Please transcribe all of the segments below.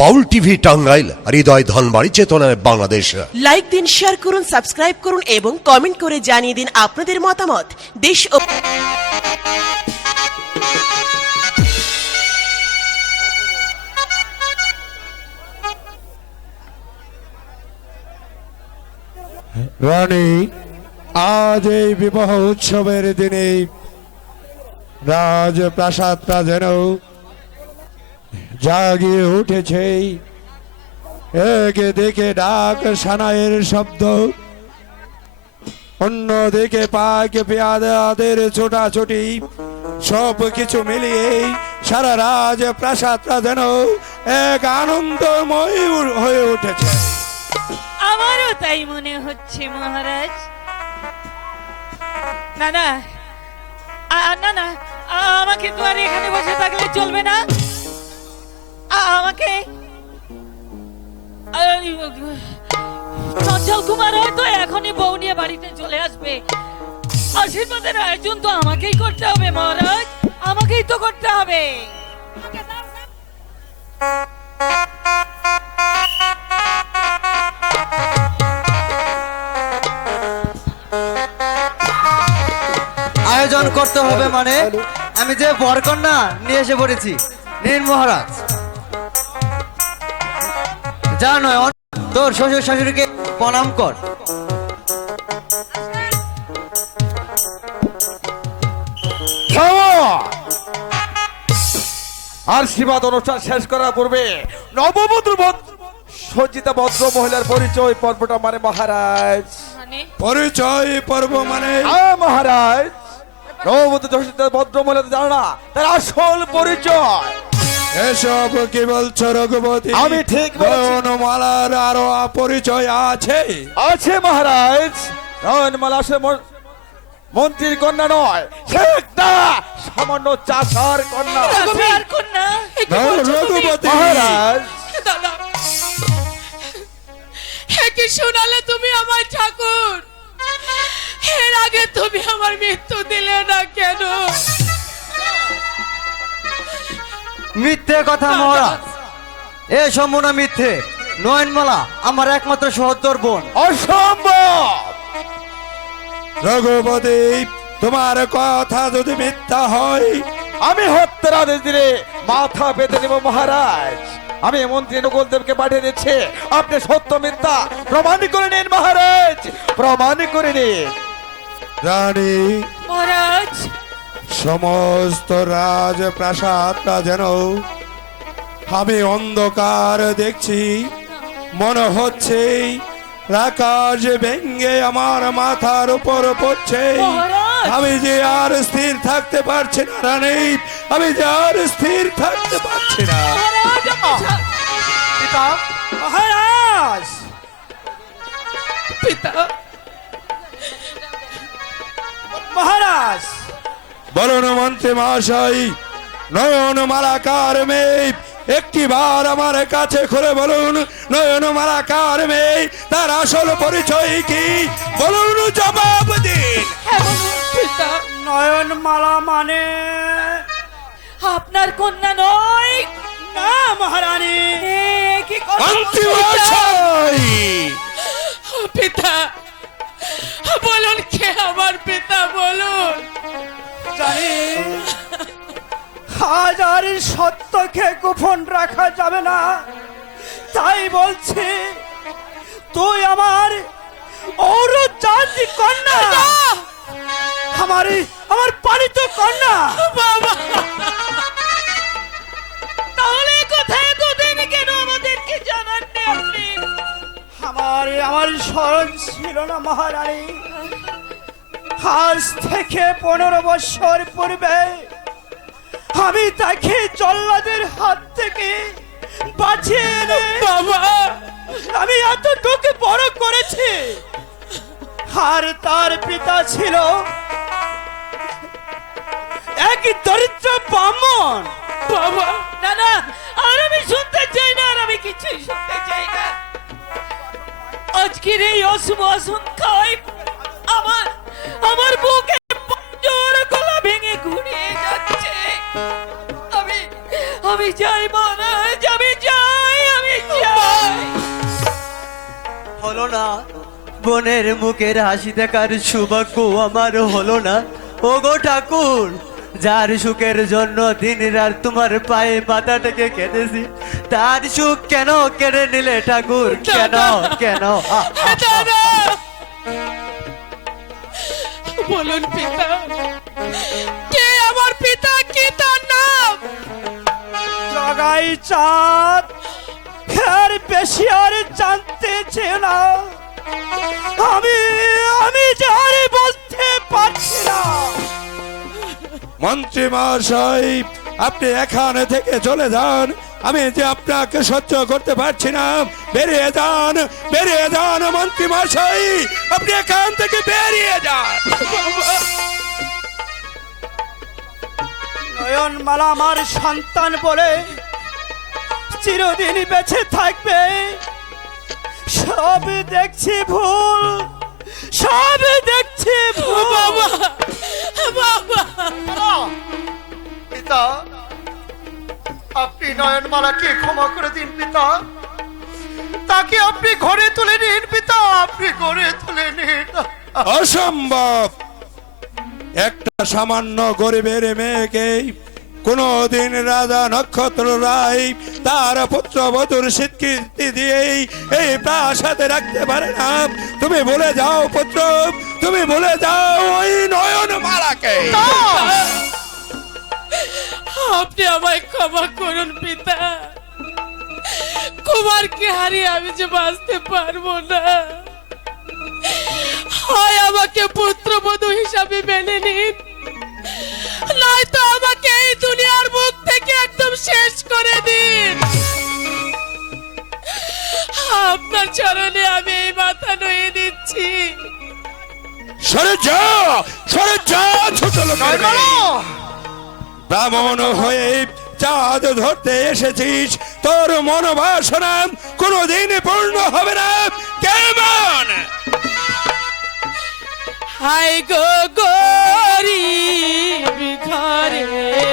বাউল TV Tangail Hridoy Dhanbari চেতনায় Bangladesh. Like দিন share করুন সাবস্ক্রাইব করুন এবং কমেন্ট করে জানিয়ে দিন আপনাদের মতামত। দেশ ও রানী আজ এই বিবাহ উৎসবের দিনে রাজপ্রাসাদটা যেন জাগিয়ে উঠেছে। একে দিকে ডাক সানাইয়ের শব্দ ছোটাছুটি সব কিছু মিলিয়ে সারা রাজ প্রাসাদটা যেন এক আনন্দময় হয়ে উঠেছে। আমারও তাই মনে হচ্ছে মহারাজ। না না আমাকে তো আর এখানে বসে থাকলে চলবে না। চঞ্চল কুমার হয়তো এখনই বউ নিয়ে বাড়িতে চলে আসবে। আশীর্বাদের আয়োজন তো আমাকেই করতে হবে, মহারাজ। আমাকেই তো করতে হবে। আয়োজন করতে হবে মানে? আমি যে বরকন্যা নিয়ে এসে পড়েছি। নিন মহারাজ। যা নয়ন তোর শ্বশুর শাশুড়িকে প্রণাম কর! আর সীমাত অনুষ্ঠান শেষ করার পূর্বে নববধূ বধ- সজ্জিতা ভদ্র মহিলার পরিচয় পর্বটা মানে মহারাজ। মানে? পরিচয় পর্ব মানে? মহারাজ। নববধূ সজ্জিতা ভদ্র মহিলা তো জানো না তার আসল পরিচয়। এসব কি বলছো রঘুপতি? আমি ঠিক বলেছি। মালার আরও পরিচয় আছে? আছে মহারাজ। রয়নমালা সে মন্ত্রীর কন্যা নয়। সে একটা সামান্য চাষার কন্যা। কি? রঘুপতি! মহারাজ। একে শোনালে তুমি আমার ঠাকুর? এর আগে তুমি আমার মৃত্যু দিলে না কেন? মিথ্যে কথা মহারাজ। এ সম্পূর্ণ মিথ্যে। নয়নমালা আমার একমাত্র সহোদর বোন। অসম্ভব! রঘুপতি তোমার কথা যদি মিথ্যা হয় আমি হত্যার আদেশ দিলে মাথা পেতে নেব মহারাজ। আমি মন্ত্রী নকুলদেবকে পাঠিয়ে দিচ্ছি। আপনি সত্য মিথ্যা প্রমাণ করে নিন মহারাজ। প্রমাণ করে নিন। রানী। মহারাজ সমস্ত রাজ প্রাসাদটা যেন আমি অন্ধকার দেখছি। মনে হচ্ছে আকাশ ভেঙ্গে আমার মাথার উপর পড়ছে। আমি যে আর স্থির থাকতে পারছি না রানী। আমি যে আর স্থির থাকতে পারছি না। মহারাজ! পিতা! মহারাজ! পিতা! মহারাজ! বলুন মন্ত্রী মহাশয় নয়ন মালাকার মেয়ে একটি বার আমার কাছে খুলে বলুন নয়ন মালাকার মেয়ে তার আসল পরিচয় কি? বলুন জবাব দিন। হ্যাঁ নয়ন মালা মানে? আপনার কন্যা নয়। না মহারানী। কি পিতা? হাজার সত্যকে গোপন রাখা যাবে না। তাই বলছি তুই আমার কন্যা। আমার আমার পালিত কন্যা। বাবা। তাহলে কোথায় দুদিন কেন আমাদেরকে আপনি? আমার আমার স্মরণ ছিল না মহারানী। আজ থেকে পনেরো বছর পূর্বে আমি তাকে জল্লাদের হাত থেকে বাঁচিয়ে এনে বাবা! আমি এতটুকু বড় করেছি। আর তার পিতা ছিল এক দরিদ্র ব্রাহ্মণ। বাবা! না না আর আমি শুনতে চাই না আর আমি কিছুই শুনতে চাই না। আজকের এই অশুভ আমার আমার বুকে চাই মহারাজ আমি চাই আমি চাই। হলো না বনের মুখের হাসি দেখার সৌভাগ্য আমার হলো না। ও গো ঠাকুর যার সুখের জন্য দিন রাত তোমার পায়ে মাথাটাকে কেঁদেছি তার সুখ কেন কেড়ে নিলে ঠাকুর? কেন কেন? বলুন পিতা কে আমার পিতা কি তা জগাই চাঁদ। ফের বেশি আর জানতে চেয়ে না আমি আমি যার বলতে পারছি না। মন্ত্রী মহাশয় আপনি এখানে থেকে চলে যান। আমি যে আপনাকে সহ্য করতে পারছি না বেরিয়ে যান বেরিয়ে যান মন্ত্রী মহাশয়। আপনি এখান থেকে বেরিয়ে যান। নয়নমালা আমার সন্তান বলে চিরদিন বেঁচে থাকবে। সব দেখছি ভুল। সব দেখছি ভুল। বাবা বাবা পিতা আপনি নয়নমালাকে ক্ষমা করে দিন পিতা। তাকে আপনি ঘরে তুলে নিন পিতা আপনি ঘরে তুলে নিন। অসম্ভব। একটা সামান্য গরিবের মেয়েকে কোনদিন রাজা নক্ষত্র রায় তার পুত্র বধুর স্বীকৃতি দিয়েই এই প্রাসাদে রাখতে পারে না। তুমি বলে যাও পুত্র, তুমি বলে যাও ওই নয়ন মালাকে আপনি আমায় ক্ষমা করুন, পিতা। কুমারকে হারিয়ে আমি যে বাঁচতে পারব না। হয়, আমাকে পুত্রবধূ হিসাবে মেনে নিন। নয়তো শেষ করে দিন। আপনার চরণে আমি এই মাথা নয়ে দিচ্ছি। সরে যা সরে যা ছোট লোকের ব্রাহ্মণ হয়ে চাঁদ ধরতে এসেছিস। তোর মনোবাসনা কোনোদিন পূর্ণ হবে না। কেমন? হাই গো গরিব ঘরে।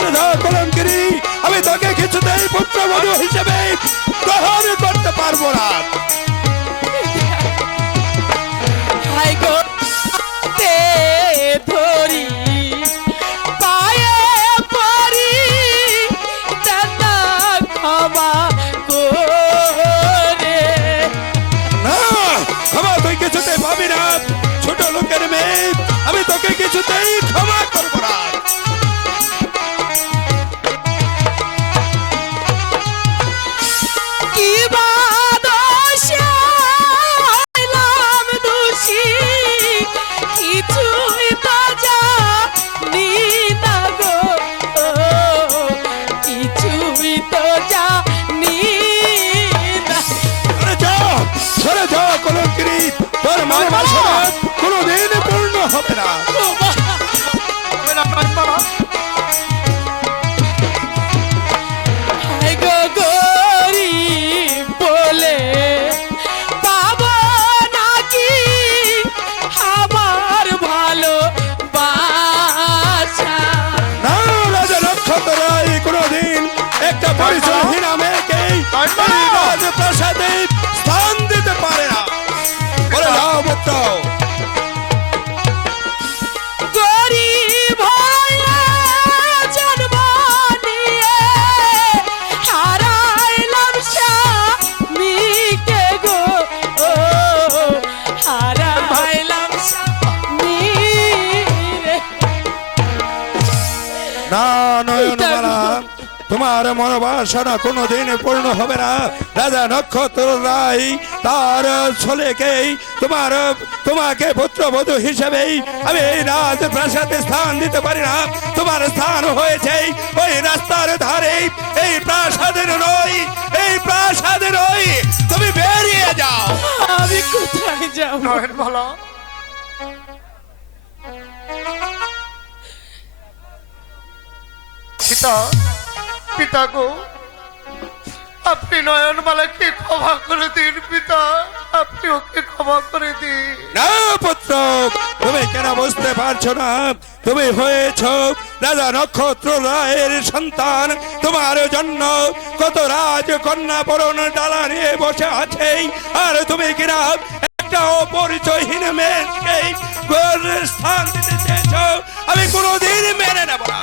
সরে যা আমি তোকে কিছুতেই পুত্রবধূ হিসেবে গ্রহণ করতে পারব না। না কিছুতেই পাবি না। ছোট লোকের মেয়ে আমি তোকে কিছুতেই ক্ষমা করব না। পূর্ণ তোমার মনোবাসনা কোনোদিন পূর্ণ হবে না। রাজা নক্ষত্র রায় তার ছেলেকেই তোমার তোমাকে পুত্রবধূ হিসেবেই আমি এই রাজ প্রাসাদে স্থান দিতে পারি না। তোমার স্থান হয়েছে ওই রাস্তার ধারে। এই প্রাসাদের নয় এই প্রাসাদের নয় তুমি বেরিয়ে যাও। আমি কোথায় যাব? নয়ন মালা পিতা গো আপনি নয়নমালাকে ক্ষমা করে দিন পিতা। আপনি ওকে ক্ষমা করে দিন। না পুত্র তুমি কেন বুঝতে পারছ না? তুমি হয়েছ রাজা নক্ষত্র রায়ের সন্তান। তোমার জন্য কত রাজ কন্যা পরণ ডালা নিয়ে বসে আছে। আর তুমি কিনা একটা অপরিচয়হীন মেয়েকে স্থান দিতে চেয়েছ। আমি কোনোদিন মেনে নেব না।